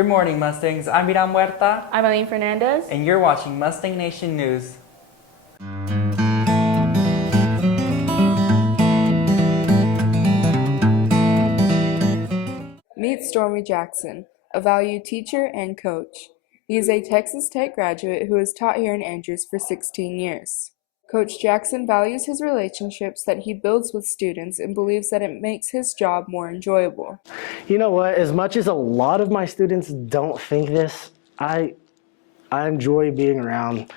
Good morning, Mustangs. I'm Miram Huerta, I'm Aline Fernandez. and you're watching Mustang Nation News. Meet Stormy Jackson, a valued teacher and coach. He is a Texas Tech graduate who has taught here in Andrews for 16 years. Coach Jackson values his relationships that he builds with students and believes that it makes his job more enjoyable. You know what? As much as a lot of my students don't think this, I enjoy being around,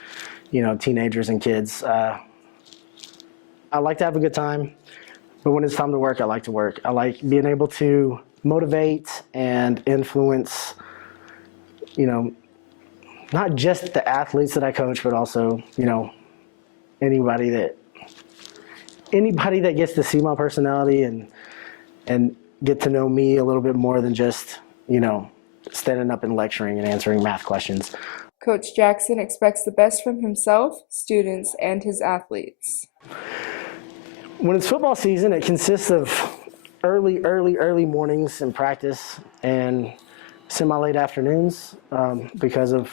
teenagers and kids. I like to have a good time, but when it's time to work, I like to work. I like being able to motivate and influence, not just the athletes that I coach, but also, anybody that gets to see my personality and get to know me a little bit more than just, standing up and lecturing and answering math questions. Coach Jackson expects the best from himself, students, and his athletes. When it's football season, it consists of early mornings in practice and semi-late afternoons because of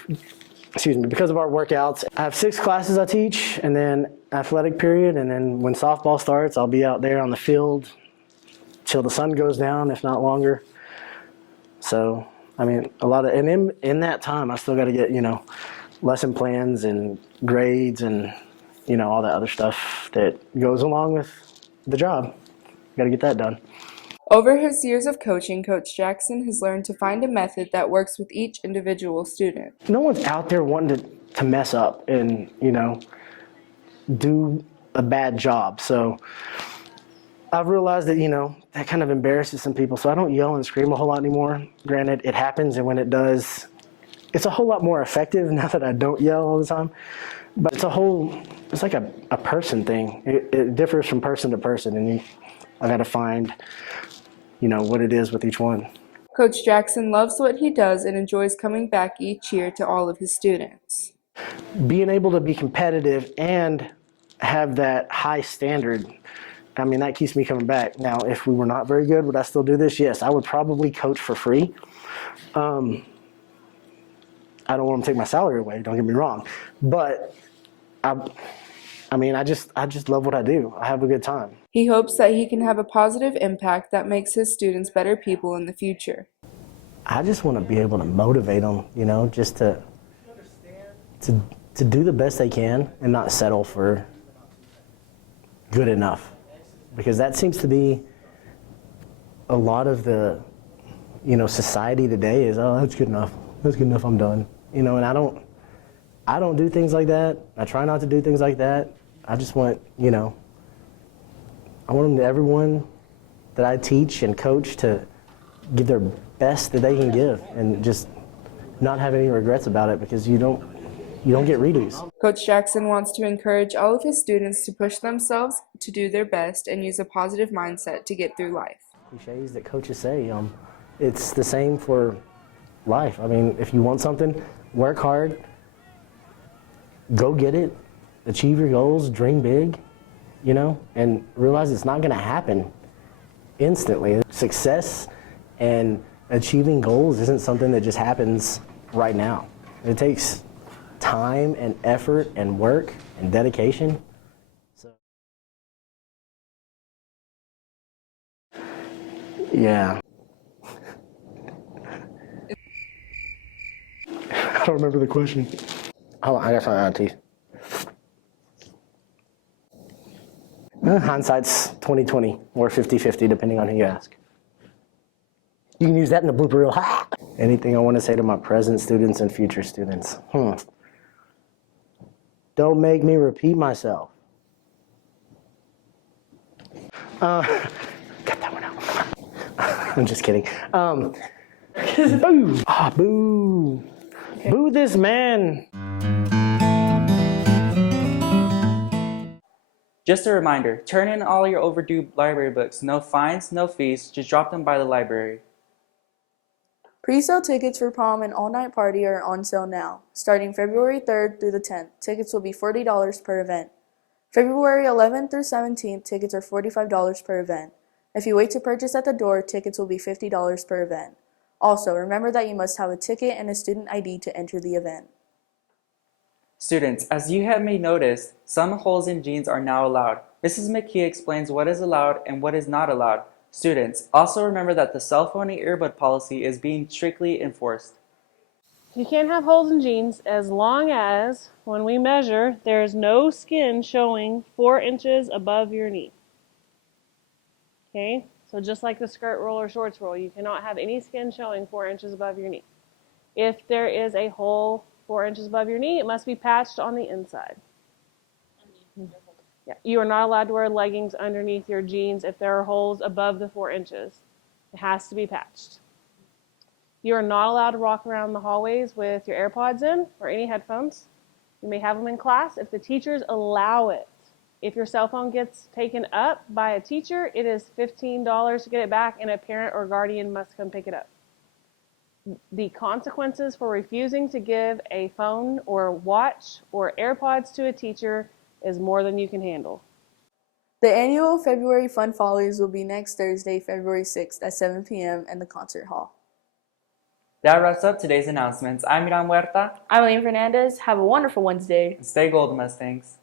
our workouts. I have 6 classes I teach, and then athletic period, and then when softball starts, I'll be out there on the field till the sun goes down, if not longer. So, and in that time, I still got to get, lesson plans and grades and, all that other stuff that goes along with the job. Got to get that done. Over his years of coaching, Coach Jackson has learned to find a method that works with each individual student. No one's out there wanting to mess up and, do a bad job. So I've realized that, that kind of embarrasses some people. So I don't yell and scream a whole lot anymore. Granted, it happens, and when it does, it's a whole lot more effective now that I don't yell all the time. But it's like a person thing. It differs from person to person, and I got to find, what it is with each one. Coach Jackson loves what he does and enjoys coming back each year to all of his students. Being able to be competitive and have that high standard, that keeps me coming back. Now, if we were not very good, would I still do this? Yes, I would probably coach for free. I don't want to take my salary away, don't get me wrong. But I just love what I do. I have a good time. He hopes that he can have a positive impact that makes his students better people in the future. I just want to be able to motivate them, just to do the best they can and not settle for good enough. Because that seems to be a lot of the, society today is, oh, that's good enough. That's good enough, I'm done. And I don't do things like that. I try not to do things like that. I just want, I want everyone that I teach and coach to give their best that they can give and just not have any regrets about it, because you don't get redos. Coach Jackson wants to encourage all of his students to push themselves, to do their best, and use a positive mindset to get through life. Cliches that coaches say, it's the same for life. If you want something, work hard, go get it, achieve your goals, dream big, and realize it's not going to happen instantly. Success and achieving goals isn't something that just happens right now. It takes time and effort and work and dedication. Yeah. I don't remember the question. Hold on, I got something out of teeth. Hindsight's 20/20 or 50/50, depending on who you ask. You can use that in the blooper reel. Anything I want to say to my present students and future students? Don't make me repeat myself. Cut that one out. I'm just kidding. Boo! Boo! Okay. Boo this man! Just a reminder, turn in all your overdue library books. No fines, no fees, just drop them by the library. Pre-sale tickets for prom and all-night party are on sale now. Starting February 3rd through the 10th, tickets will be $40 per event. February 11th through 17th, tickets are $45 per event. If you wait to purchase at the door, tickets will be $50 per event. Also, remember that you must have a ticket and a student ID to enter the event. Students, as you have may noticed, some holes in jeans are now allowed. Mrs. McKee explains what is allowed and what is not allowed. Students, also remember that the cell phone and earbud policy is being strictly enforced. You can't have holes in jeans as long as, when we measure, there is no skin showing 4 inches above your knee. Okay? So just like the skirt roll or shorts roll, you cannot have any skin showing 4 inches above your knee. If there is a hole 4 inches above your knee, it must be patched on the inside. Yeah. You are not allowed to wear leggings underneath your jeans if there are holes above the 4 inches. It has to be patched. You are not allowed to walk around the hallways with your AirPods in or any headphones. You may have them in class if the teachers allow it. If your cell phone gets taken up by a teacher, it is $15 to get it back, and a parent or guardian must come pick it up. The consequences for refusing to give a phone or watch or AirPods to a teacher is more than you can handle. The annual February Fun Follies will be next Thursday, February 6th at 7 p.m. in the concert hall. That wraps up today's announcements. I'm Miran Huerta. I'm Elaine Fernandez. Have a wonderful Wednesday. And stay gold, Mustangs.